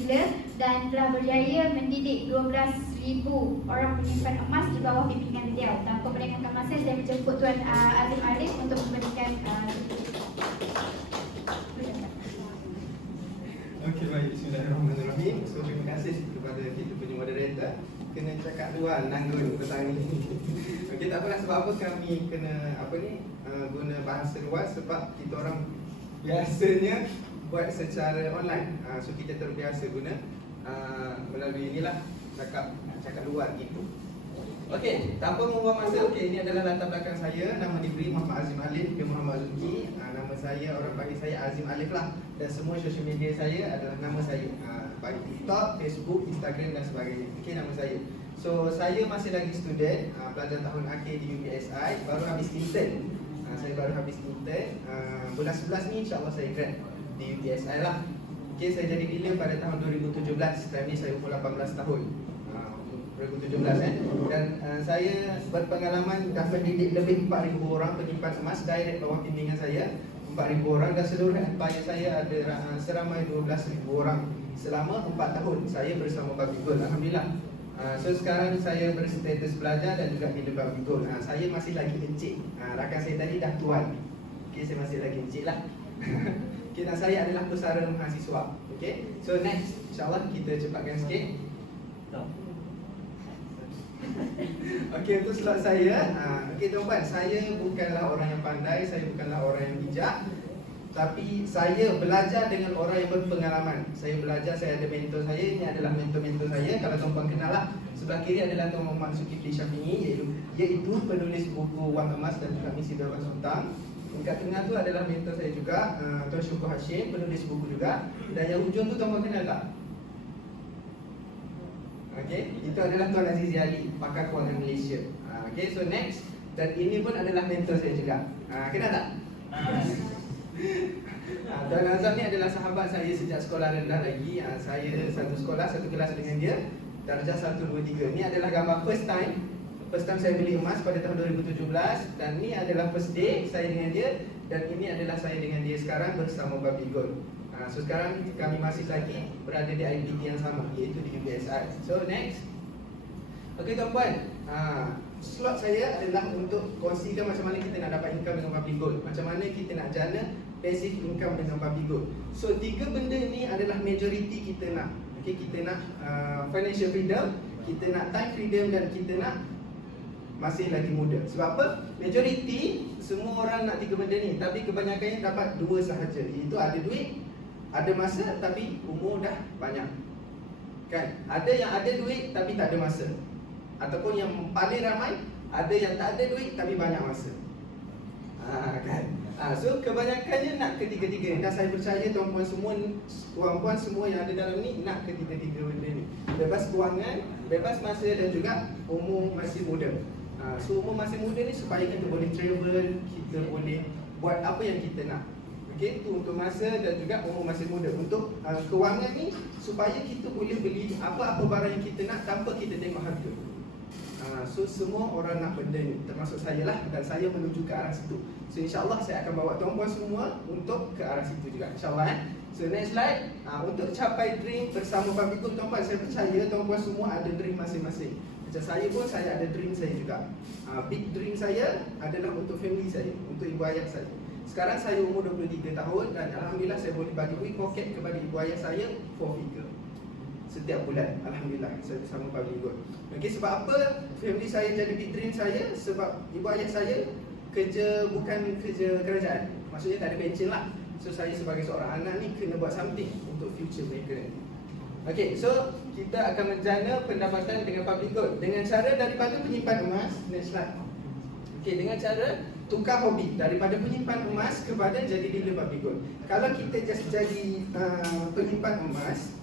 dealer dan telah berjaya mendidik 12,000 orang penyimpan emas di bawah bimbingan beliau. Tanpa melengahkan masa, saya menjemput Tuan Azim Alif untuk memberikan Okey, baik. Bismillahirrahmanirrahim. So, terima kasih kepada kita punya moderator. Kena cakap dua nanggung petang ni. Okey, tak apalah, sebab apa kami kena guna bahasa luar, sebab kita orang biasanya buat secara online. So kita terbiasa guna melalui inilah cakap luar gitu. Okey, tanpa membuang masa, okey, ini adalah latar belakang saya. Nama diberi Muhammad Azim Alif bin Muhammad Zulki. Nama saya, orang panggil saya Azim Alif lah. Dan semua social media saya adalah nama saya. Baik TikTok, Facebook, Instagram dan sebagainya. Okey, nama saya. So saya masih lagi student, pelajar tahun akhir di UPSI, baru habis intern. Saya baru habis intern. Bulan 11 ni insya-Allah saya grad di UPSI lah. Okey, saya jadi dealer pada tahun 2017. Time ni saya umur 18 tahun. 2017 dan saya berpengalaman dah mendidik lebih 4,000 orang penyimpan emas direct bawah bimbingan saya. 4,000 orang dan seluruh empire saya ada seramai 12,000 orang selama 4 tahun saya bersama Babi Gold. Alhamdulillah. So sekarang saya berstatus pelajar dan juga dealer Babi Gold. Saya masih lagi encik. Rakan saya tadi dah tuan. Okey, saya masih lagi encik lah. Okay, dan saya adalah pesara mahasiswa. Okay, so next, insyaAllah kita cepatkan sikit. Okey, untuk slot saya. Okey tuan-tuan, saya bukanlah orang yang pandai, saya bukanlah orang yang bijak, tapi saya belajar dengan orang yang berpengalaman. Saya belajar, saya ada mentor saya. Ini adalah mentor-mentor saya. Kalau tuan-tuan kenal lah, sebelah kiri adalah Tuan Muhammad Zulkifli Syafi'i, iaitu penulis buku Wang Emas dan juga Misi Darul Sultan. Dekat tengah tu adalah mentor saya juga, Tuan Syukur Hashim, penulis buku juga. Dan yang hujung tu tuan-tuan kenal tak? Okay, itu adalah Tuan Azizi Ali, pakar kewangan Malaysia. Okay, so next. Dan ini pun adalah mentor saya juga. Kenal tak? Tuan Azam ni adalah sahabat saya sejak sekolah rendah lagi. Saya satu sekolah, satu kelas dengan dia, darjah 1, 2, 3. Ni adalah gambar first time saya beli emas pada tahun 2017. Dan ni adalah first day saya dengan dia. Dan ini adalah saya dengan dia sekarang bersama Babi Gold. So sekarang kami masih lagi berada di IPT yang sama, iaitu di UPSI. So next. Okey tuan-puan, slot saya adalah untuk kongsikan macam mana kita nak dapat income dengan Babi Gold, macam mana kita nak jana passive income dengan Babi Gold. So 3 benda ni adalah majority kita nak. Okey, kita nak financial freedom, kita nak time freedom dan kita nak masih lagi muda. Sebab apa? Majority semua orang nak 3 benda ni, tapi kebanyakannya dapat 2 sahaja, iaitu ada duit, ada masa tapi umur dah banyak. Kan? Ada yang ada duit tapi tak ada masa. Ataupun yang paling ramai, ada yang tak ada duit tapi banyak masa. Kan? So kebanyakannya nak ketiga-tiga ni. Dan saya percaya tuan-puan semua, puan-puan semua yang ada dalam ni nak ketiga-tiga benda ni. Bebas kewangan, bebas masa dan juga umur masih muda. So umur masih muda ni supaya kita boleh travel, kita boleh buat apa yang kita nak. Okay, itu untuk masa dan juga umur masih muda. Untuk kewangan ni supaya kita boleh beli apa-apa barang yang kita nak tanpa kita tengok harga. So semua orang nak benda ni, termasuk saya lah, dan saya menuju ke arah situ. So insyaAllah saya akan bawa tuan-puan semua untuk ke arah situ juga, insyaAllah. So next slide. Untuk capai dream bersama Babi Gold, tuan-puan, saya percaya tuan-puan semua ada dream masing-masing. Macam saya pun, saya ada dream saya juga. Big dream saya adalah untuk family saya, untuk ibu ayah saya. Sekarang saya umur 23 tahun dan Alhamdulillah saya boleh bagi duit poket kepada ibu ayah saya 4 figure setiap bulan. Alhamdulillah saya bersama Babi Gold. Okay, sebab apa family saya jadi big dream saya? Sebab ibu ayah saya kerja, bukan kerja kerajaan, maksudnya tak ada pencen lah. So saya sebagai seorang anak ni kena buat something untuk future mereka ni. Okay, so kita akan menjana pendapatan dengan Babi Gold dengan cara daripada penyimpan emas. Next slide. Okay, dengan cara tukar hobi daripada penyimpan emas kepada jadi dealer Babi Gold. Kalau kita just jadi penyimpan emas,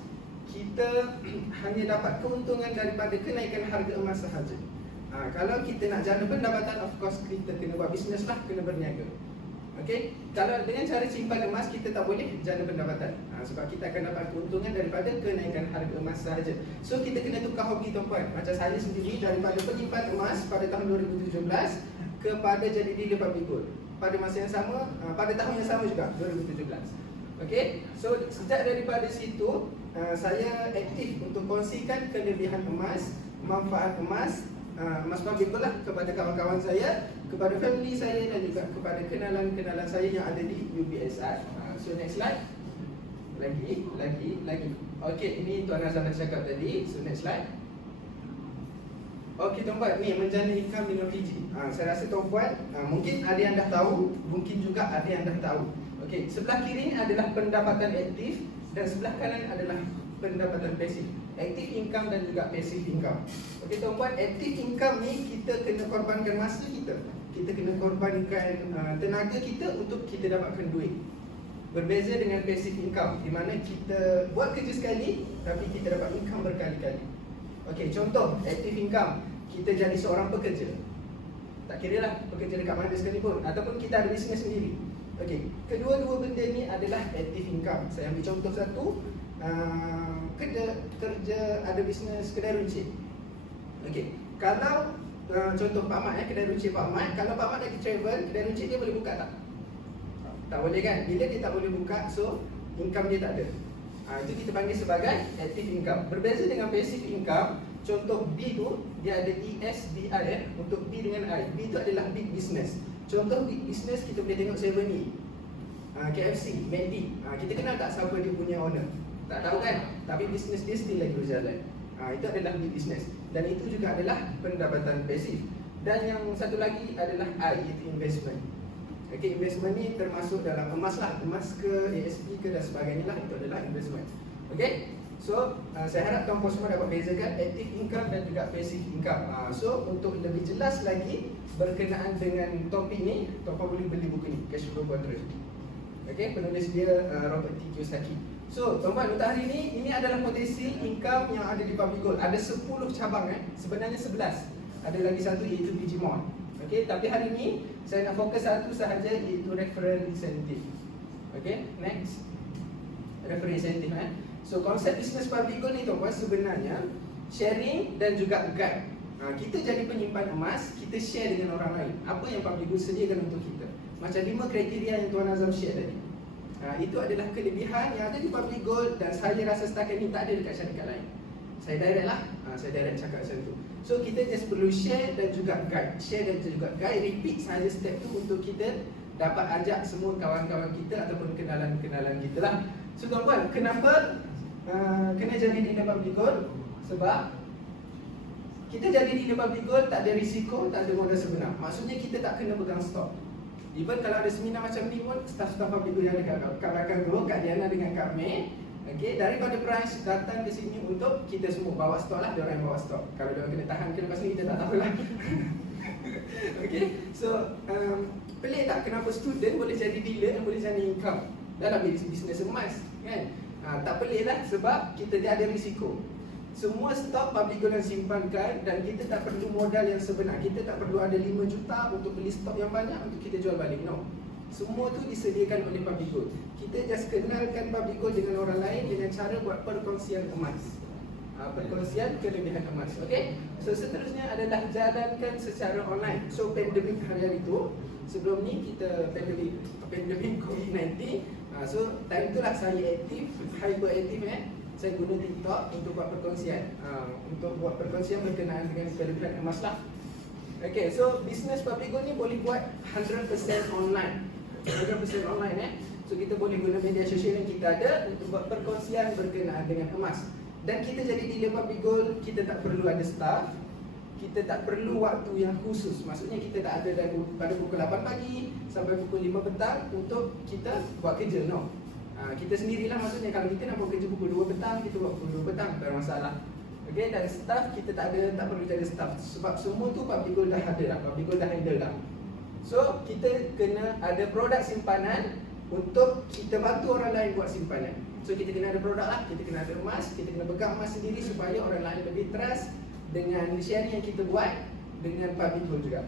kita hanya dapat keuntungan daripada kenaikan harga emas sahaja. Kalau kita nak jana pendapatan, of course kita kena buat bisnes lah, kena berniaga. Okay, kalau dengan cara simpan emas kita tak boleh jana pendapatan, sebab kita akan dapat keuntungan daripada kenaikan harga emas sahaja. So kita kena tukar hobi tuan-puan. Macam saya sendiri, daripada penyimpan emas pada tahun 2017 kepada jadi dealer Babi Gold pada masa yang sama, pada tahun yang sama juga, 2017. Okay, so sejak daripada situ saya aktif untuk kongsikan kelebihan emas, manfaat emas, emas public lah kepada kawan-kawan saya, kepada family saya dan juga kepada kenalan-kenalan saya yang ada di UBSI. So next slide. Lagi. Okay, ini Tuan Azhar dah cakap tadi. So next slide. Okey tuan-puan, ni menjana income dengan PG. Saya rasa tuan-puan mungkin ada yang dah tahu, mungkin juga ada yang dah tahu. Okey, sebelah kiri ni adalah pendapatan aktif dan sebelah kanan adalah pendapatan pasif. Active income dan juga passive income. Okey tuan-puan, active income ni kita kena korbankan masa kita. Kita kena korbankan tenaga kita untuk kita dapatkan duit. Berbeza dengan passive income di mana kita buat kerja sekali tapi kita dapat income berkali-kali. Okey, contoh active income, kita jadi seorang pekerja. Tak kira lah pekerja dekat mana sekalipun ataupun kita ada bisnes sendiri. Okey, kedua-dua benda ni adalah active income. Saya ambil contoh satu, kerja ada bisnes kedai runcit. Okey, kalau contoh Pak Mat kedai runcit Pak Mat, kalau Pak Mat lagi travel, kedai runcit dia boleh buka tak? Tak boleh kan? Bila dia tak boleh buka, so income dia tak ada. Itu kita panggil sebagai active income. Berbeza dengan passive income, contoh B tu dia ada ESBI untuk B dengan I. B tu adalah big business. Contoh big business kita boleh tengok 7E, KFC, McD. Kita kenal tak siapa dia punya owner? Tak tahu kan? Tapi business dia still lagi berjalan. Itu adalah big business. Dan itu juga adalah pendapatan pasif. Dan yang satu lagi adalah I, iaitu investment. Okay, investment ni termasuk dalam emas lah, emas ke, ASP ke dan sebagainya lah, itu adalah investment. Okay, so saya harap tuan-puan semua dapat bezakan active income dan juga passive income. So untuk lebih jelas lagi berkenaan dengan topik ni, tuan-puan boleh beli buku ni, Cash Flow Quadrant. Okay, penulis dia Robert T. Kiyosaki. So tuan-puan, untuk hari ni, ini adalah potensi income yang ada di Public Gold. Ada 10 cabang sebenarnya 11. Ada lagi satu iaitu BG Mall. Okay, tapi hari ni saya nak fokus satu sahaja iaitu referral incentive. Okay, next. Referral incentive. So konsep business public gold ni tuan-puan sebenarnya sharing dan juga guide. Kita jadi penyimpan emas, kita share dengan orang lain. Apa yang public gold sediakan untuk kita. Macam 5 kriteria yang Tuan Azam share tadi. Itu adalah kelebihan yang ada di public gold dan saya rasa setakat ni tak ada dekat syarikat lain. Saya direct lah, saya direct cakap macam tu. So kita just perlu share dan juga guide. Share dan juga guide, repeat saja step tu untuk kita dapat ajak semua kawan-kawan kita ataupun kenalan-kenalan kita lah. So tuan-tuan, kenapa kena jadi dealer public gold? Sebab kita jadi dealer public gold tak ada risiko, tak ada modal sebenar. Maksudnya kita tak kena pegang stok. Even kalau ada seminar macam ni pun, staff-staff public gold yang ada kat belakang tu, Kak Diana dengan Kak Mei, okay, daripada branch datang ke sini untuk kita semua bawa stok lah, diorang yang bawa stok. Kalau diorang kena tahan ke lepas ni kita tak tahulah. Okay, so pelik tak kenapa student boleh jadi dealer dan boleh jadi income dalam bisnes emas kan? Tak pelik lah sebab kita dia ada risiko. Semua stok public gold yang simpankan dan kita tak perlu modal yang sebenar. Kita tak perlu ada 5 juta untuk beli stok yang banyak untuk kita jual balik, no. Semua tu disediakan oleh public gold. Kita just kenalkan public gold dengan orang lain dengan cara buat perkongsian emas. Perkongsian kelebihan emas. Okay? So seterusnya adalah jalankan secara online. So pandemik hari itu, sebelum ni kita pandemik COVID-19. So time itulah saya aktif, hyperaktif saya guna TikTok untuk buat perkongsian. Untuk buat perkongsian berkenaan dengan kelebihan emas lah. Okay, so business public gold ni boleh buat 100% online. 100% online So kita boleh guna media sosial yang kita ada untuk buat perkongsian berkenaan dengan emas. Dan kita jadi dealer public gold, kita tak perlu ada staff. Kita tak perlu waktu yang khusus. Maksudnya kita tak ada dari pada pukul 8 pagi sampai pukul 5 petang untuk kita buat kerja, no. Kita sendirilah, maksudnya kalau kita nak buat kerja pukul 2 petang, kita buat pukul 2 petang, tak ada masalah. Okay, dan staff kita tak perlu jaga staff sebab semua tu public gold dah ada dah, public gold dah handle dah. So kita kena ada produk simpanan untuk kita bantu orang lain buat simpanan. So kita kena ada produk lah, kita kena ada emas, kita kena pegang emas sendiri supaya orang lain lebih trust dengan sharing yang kita buat dengan public gold juga.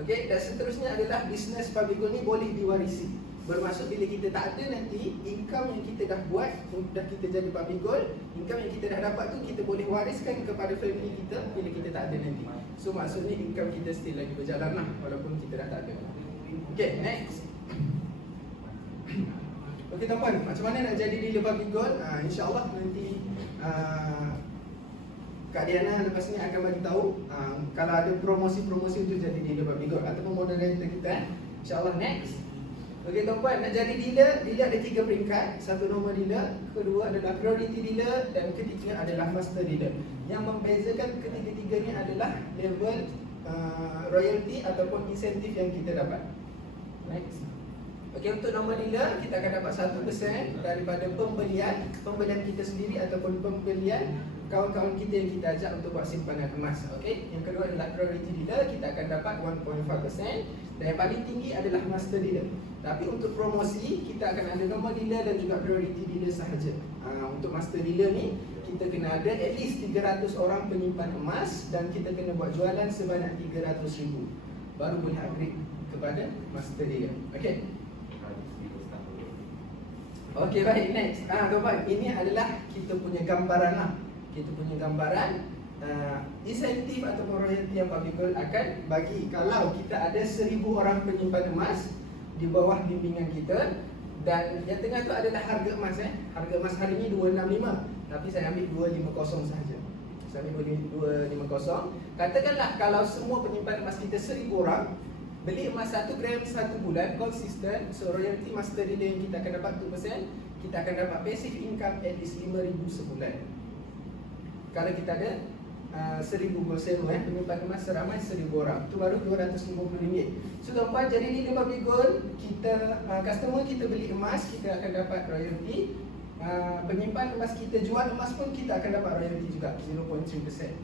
Okay, dan seterusnya adalah bisnes public gold ni boleh diwarisi. Bermaksud bila kita tak ada nanti, income yang kita dah buat, dah kita jadi public gold, income yang kita dah dapat tu kita boleh wariskan kepada family kita bila kita tak ada nanti. So maksudnya income kita still lagi berjalan lah walaupun kita dah tak ada. Okay, next. Okey tuan-puan, macam mana nak jadi dealer public gold? InsyaAllah nanti Kak Diana lepas ni akan bagi tahu kalau ada promosi-promosi untuk jadi dealer public gold ataupun moderator kita. InsyaAllah next. Okey tuan-puan, nak jadi dealer ada 3 peringkat. Satu normal dealer, kedua adalah priority dealer dan ketiga adalah master dealer. Yang membezakan ketiga-tiga ni adalah level royalty ataupun insentif yang kita dapat. Next. Okey, untuk normal dealer kita akan dapat 1% daripada pembelian kita sendiri ataupun pembelian kawan-kawan kita yang kita ajak untuk buat simpanan emas. Okey, yang kedua adalah priority dealer, kita akan dapat 1.5% dan yang paling tinggi adalah master dealer. Tapi untuk promosi kita akan ada normal dealer dan juga priority dealer sahaja. Untuk master dealer ni kita kena ada at least 300 orang penyimpan emas dan kita kena buat jualan sebanyak 300,000 baru boleh upgrade kepada master dealer. Okey. Okey, baik, next. Tuan-tuan, ini adalah kita punya gambaran lah. Kita punya gambaran insentif ataupun royalty yang public gold akan bagi kalau kita ada 1,000 orang penyimpan emas di bawah bimbingan kita. Dan yang tengah tu adalah harga emas. Harga emas hari ni 265, tapi saya ambil 250 sahaja. Saya ambil 250. Katakanlah kalau semua penyimpan emas kita 1,000 orang beli emas 1 gram 1 bulan konsisten, so royalty master dealer yang kita akan dapat 2%, kita akan dapat passive income at least 5,000 sebulan. Kalau kita ada 1,000 gold sale, penyimpan emas seramai 1,000 orang, tu baru RM250. So tuan-puan, jadi dealer public gold, kita customer kita beli emas, kita akan dapat royalty. Penyimpan emas kita jual emas pun kita akan dapat royalty juga 0.3%.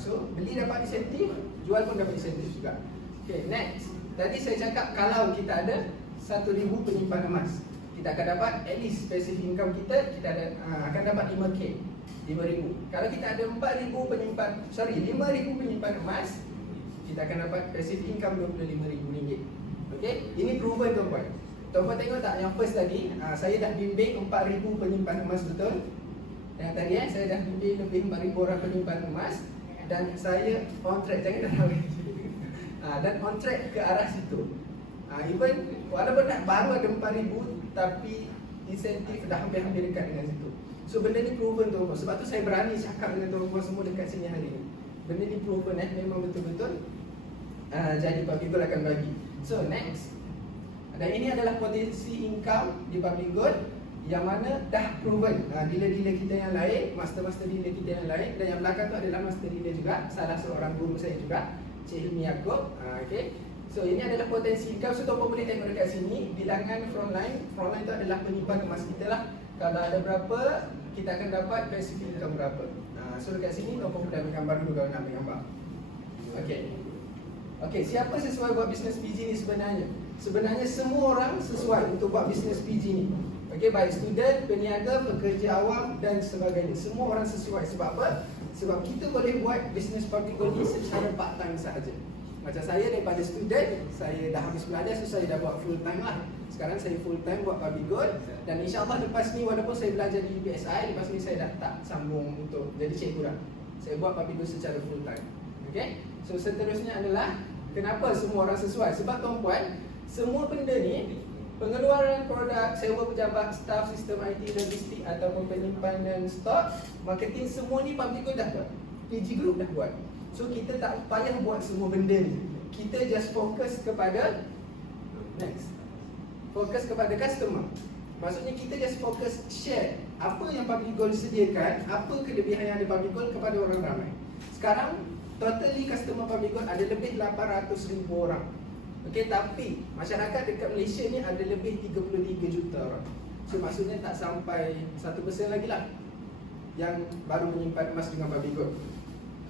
So beli dapat insentif, jual pun dapat insentif juga. Okay, next. Tadi saya cakap kalau kita ada 1,000 penyimpan emas, kita akan dapat at least passive income kita ada, akan dapat 5K, 5,000. Kalau kita ada 5,000 penyimpan emas, kita akan dapat passive income RM25,000. Okay, ini proven tuan-puan. Tuan-puan tengok tak yang first tadi, saya dah bimbing 4,000 penyimpan emas, betul? Yang tadi saya dah bimbing lebih 4,000 orang penyimpan emas dan saya on track, jangan dah tahu. Dan on track ke arah situ. Even walaupun baru ada 4,000 tapi insentif dah hampir-hampir dekat dengan situ. So benda ni proven tuan-tuan. Sebab tu saya berani cakap dengan tuan-tuan semua dekat sini hari ni. Benda ni proven memang betul-betul jadi public gold akan bagi. So next. Dan ini adalah potensi income di public gold yang mana dah proven. Dealer-dealer kita yang lain, master-master dealer kita yang lain, dan yang belakang tu adalah master dealer juga, salah seorang guru saya juga, Cik Hilmi Yaakob. Okay. So ini adalah potensi income. So tuan-puan boleh tengok dekat sini bilangan frontline. Frontline tu adalah penyimpan emas kita lah. Kalau ada berapa, kita akan dapat passive income berapa. So dekat sini tuan-puan boleh ambil gambar dulu kalau nak ambil gambar. Okay. Okay, siapa sesuai buat bisnes PG ni sebenarnya? Sebenarnya semua orang sesuai untuk buat bisnes PG ni. Okay, baik student, peniaga, pekerja awam dan sebagainya. Semua orang sesuai. Sebab apa? Sebab kita boleh buat bisnes public gold ni secara part time sahaja. Macam saya daripada student, saya dah habis belajar, so saya dah buat full time lah. Sekarang saya full time buat public gold. Dan insyaAllah lepas ni walaupun saya belajar di UPSI, lepas ni saya dah tak sambung untuk jadi cikgu dah. Saya buat public gold secara full time. Okay? So seterusnya adalah kenapa semua orang sesuai? Sebab tuan-puan, semua benda ni, pengeluaran produk, sewa pejabat, staff, sistem IT, logistik ataupun penyimpanan stok, marketing, semua ni public gold dah buat. PG Group dah buat. So kita tak payah buat semua benda ni. Kita just fokus kepada next. Fokus kepada customer. Maksudnya kita just fokus share apa yang public gold sediakan, apa kelebihan yang ada public gold kepada orang ramai. Sekarang totally customer public gold ada lebih 800,000 orang. Okey, tapi masyarakat dekat Malaysia ni ada lebih 33 juta orang. So maksudnya tak sampai 1% lagi lah yang baru menyimpan emas dengan public gold.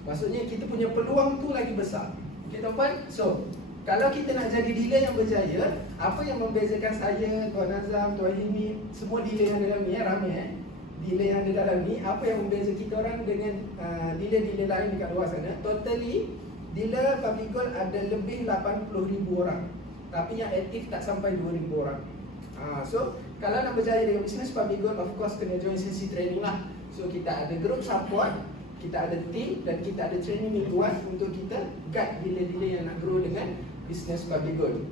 Maksudnya kita punya peluang tu lagi besar. Okey tuan-puan, so kalau kita nak jadi dealer yang berjaya, apa yang membezakan saya, Tuan Azam, Tuan Hilmi, semua dealer yang ada dalam ni, ramai dealer yang ada dalam ni, apa yang membeza kita orang dengan dealer-dealer lain dekat luar sana? Totally dealer public gold ada lebih 80,000 orang, tapi yang aktif tak sampai 2,000 orang. So kalau nak berjaya dengan bisnes public gold, of course kena join sesi training lah. So kita ada group support, kita ada team dan kita ada training mingguan untuk kita guide dealer-dealer yang nak grow dengan bisnes public gold.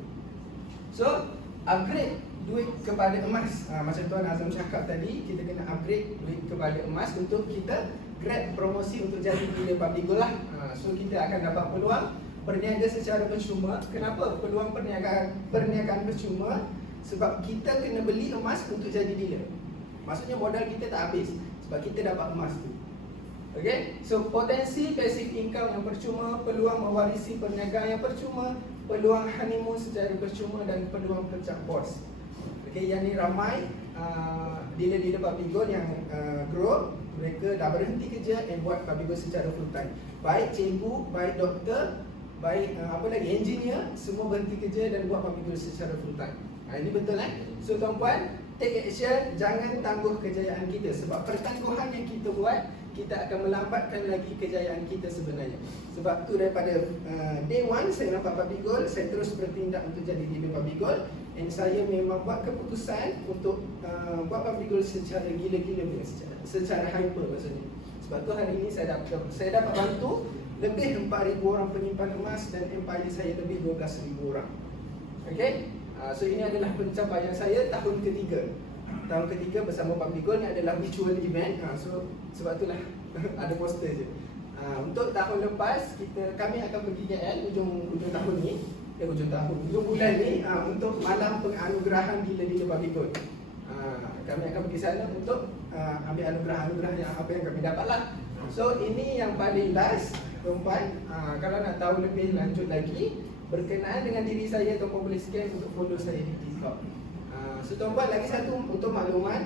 So upgrade duit kepada emas. Macam Tuan Azam cakap tadi, kita kena upgrade duit kepada emas untuk kita grab promosi untuk jadi dealer public gold lah. So kita akan dapat peluang berniaga secara percuma. Kenapa peluang perniagaan percuma? Sebab kita kena beli emas untuk jadi dealer. Maksudnya modal kita tak habis sebab kita dapat emas tu. Okay, so potensi passive income yang percuma, peluang mewarisi perniagaan yang percuma, peluang honeymoon secara percuma dan peluang pecah bos. Okay, yang ni ramai dealer-dealer public gold yang grow, mereka dah berhenti kerja and buat public gold secara full time. Baik cikgu, baik doktor, baik apa lagi, engineer, semua berhenti kerja dan buat public gold secara full time. Ini betul So tuan-puan, take action, jangan tangguh kejayaan kita. Sebab pertangguhan yang kita buat, kita akan melambatkan lagi kejayaan kita sebenarnya. Sebab tu daripada day one saya nampak public gold, saya terus bertindak untuk jadi dealer public gold. And saya memang buat keputusan untuk buat public gold secara gila-gila, secara hyper maksudnya. Sebab tu hari ini saya dapat bantu lebih 4,000 orang penyimpan emas dan empire saya lebih 12,000 orang. Okay? So ini adalah pencapaian saya tahun ketiga. Tahun ketiga bersama public gold ni adalah virtual event. So sebab itulah ada poster je. Untuk tahun lepas kami akan pergi KL hujung tahun ni, hujung bulan ni untuk malam penganugerahan dealer-dealer public gold. Kami akan pergi sana untuk ambil anugerah-anugerah yang apa yang kami dapat lah. So ini yang paling last, tuan-puan. Kalau nak tahu lebih lanjut lagi berkenaan dengan diri saya, tuan-puan boleh scan untuk follow saya di TikTok. So tuan-puan, lagi satu untuk maklumat,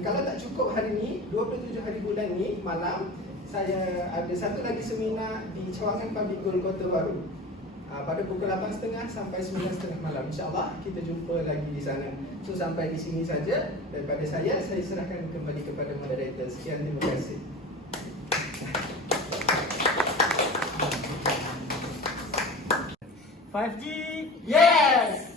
kalau tak cukup hari ni, 27 hari bulan ni malam, saya ada satu lagi seminar di Cawangan Public Gold Kota Baru pada pukul 8.30 sampai 9.30 malam. InsyaAllah kita jumpa lagi di sana. So sampai di sini saja daripada saya serahkan kembali kepada moderator. Sekian, terima kasih. 5G? Yes!